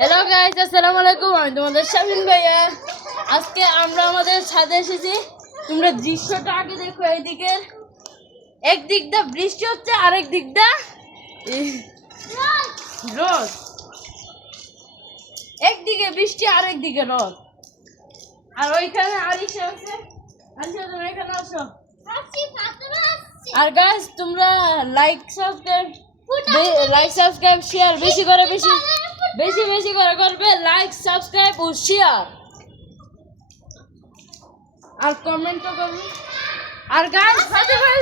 Hello guys আসসালামু আলাইকুম। আমি তোমাদের শামিন ভাইয়া। আজকে আমরা আমাদের ছাদে এসেছি। তোমরা দৃশ্যটা আগে দেখো এইদিকে। একদিক দা বৃষ্টি হচ্ছে আরেক দিক দা রোদ। একদিকে বৃষ্টি আরেক দিকে রোদ। আর ওইখানে আরিশা আছে। আরিশা তুমি এখানে আসো আর গাইস তোমরা like subscribe like subscribe share বেশি করে বেশি বেশি বেশি করে করবে লাইক সাবস্ক্রাইব ও শেয়ার আর কমেন্টও করবে। আর গাইস সাথে হয়ে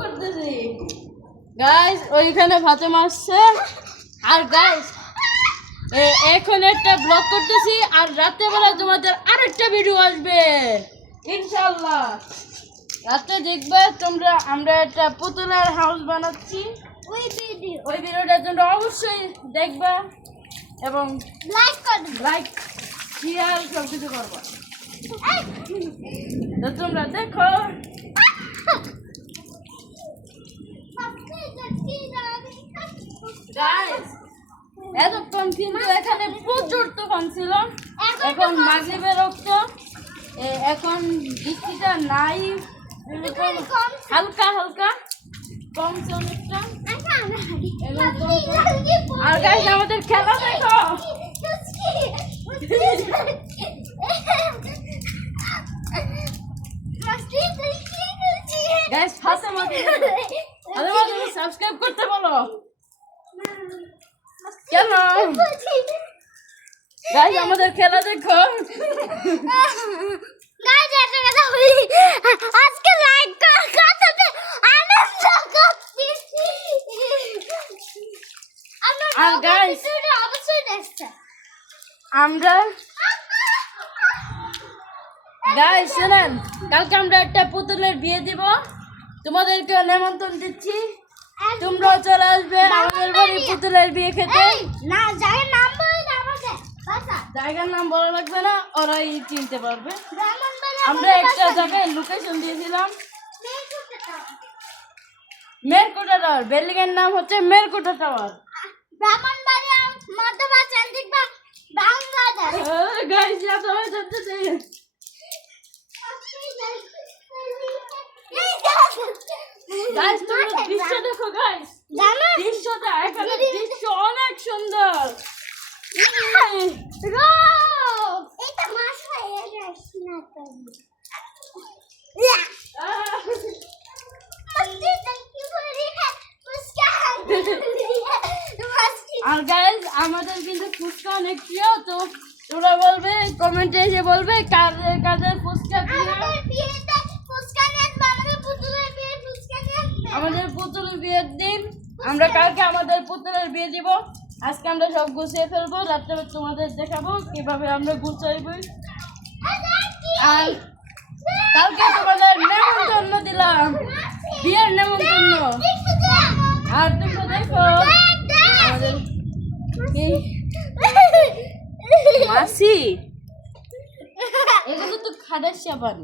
করতেছি। গাইস ওইখানে ফাতেমা আসছে। আর গাইস এখন একটা ব্লগ করতেছি। আর রাত্রেবেলা তোমাদের আরেকটা ভিডিও আসবে। ইনশাল্লাহ রাতে দেখবে তোমরা আমরা একটা পুতুলের হাউস বানাচ্ছি। ওই ভিডিও ওই ভিডিওটার জন্য অবশ্যই দেখবা এবং লাইক করবে। লাইক শেয়ার সব কিছু করবা তো তোমরা দেখো। এতক্ষণ কিন্তু এখানে প্রচুর তুফান ছিল। এখন মাগরিবের রক্ত। এখন বৃষ্টিটা নাই। হালকা হালকা। কমছে অনেকটা আর গাইস আমাদের খেলা দেখো। গাইস ফাতেমা ফাতেমা তুমি সাবস্ক্রাইব করতে বলো। কেন? গাইস আমাদের খেলা দেখো। আজকে লাইক করতে আনন্দ করতেছি আর guys, আমরা গাইস শুনেন কালকে আমরা একটা পুতুলের বিয়ে দিব। তোমাদেরকে নেমন্তন্ন দিচ্ছি। তোমরাও চলে আসবে আমাদের বাড়ি পুতুলের বিয়ে খেতে। না জায়গার নাম বলে আমাকে। জায়গার নাম বলা লাগবে না ওরাই চিনতে পারবে। আমরা একটা জায়গায় লোকেশন দিয়েছিলাম। মেরকোটা টাওয়ার বিল্ডিং এর নাম হচ্ছে মেরকোটা টাওয়ার ব্রাহ্মণবাড়ি মধ্যবা চান্দিক বাংলাদেশ গাইস যা তো হয়ে যাচ্ছে গাইস তোমরা দৃশ্য দেখো গাইস দৃশ্যটা এখানে দৃশ্য অনেক সুন্দর রোগ এটা মাছ হয়ে গেছে না তো ইয়া মস্তি দেখি পড়ি মুস্কান মস্তি আর গাইস আমাদের কিন্তু ফুচকা অনেক প্রিয়, তো তোমরা বলবে, কমেন্টে এসে বলবে কাদের কাদের ফুচকা প্রিয়। আমাদের পুতুলের বিয়ের দিন। আমরা কালকে আমাদের পুতুলের বিয়ে দিব। আজকে আমরা সব গুছিয়ে ফেলব রাত্রে তোমাদের দেখাবো কীভাবে আমরা গুছাইবো। আর কালকে তোমাদের নেমন্তন্ন দিলাম। বিয়ের নেমন্তন্ন। আর তোমরা দেখো মাসি, এগুলো তো খাদের সাবান।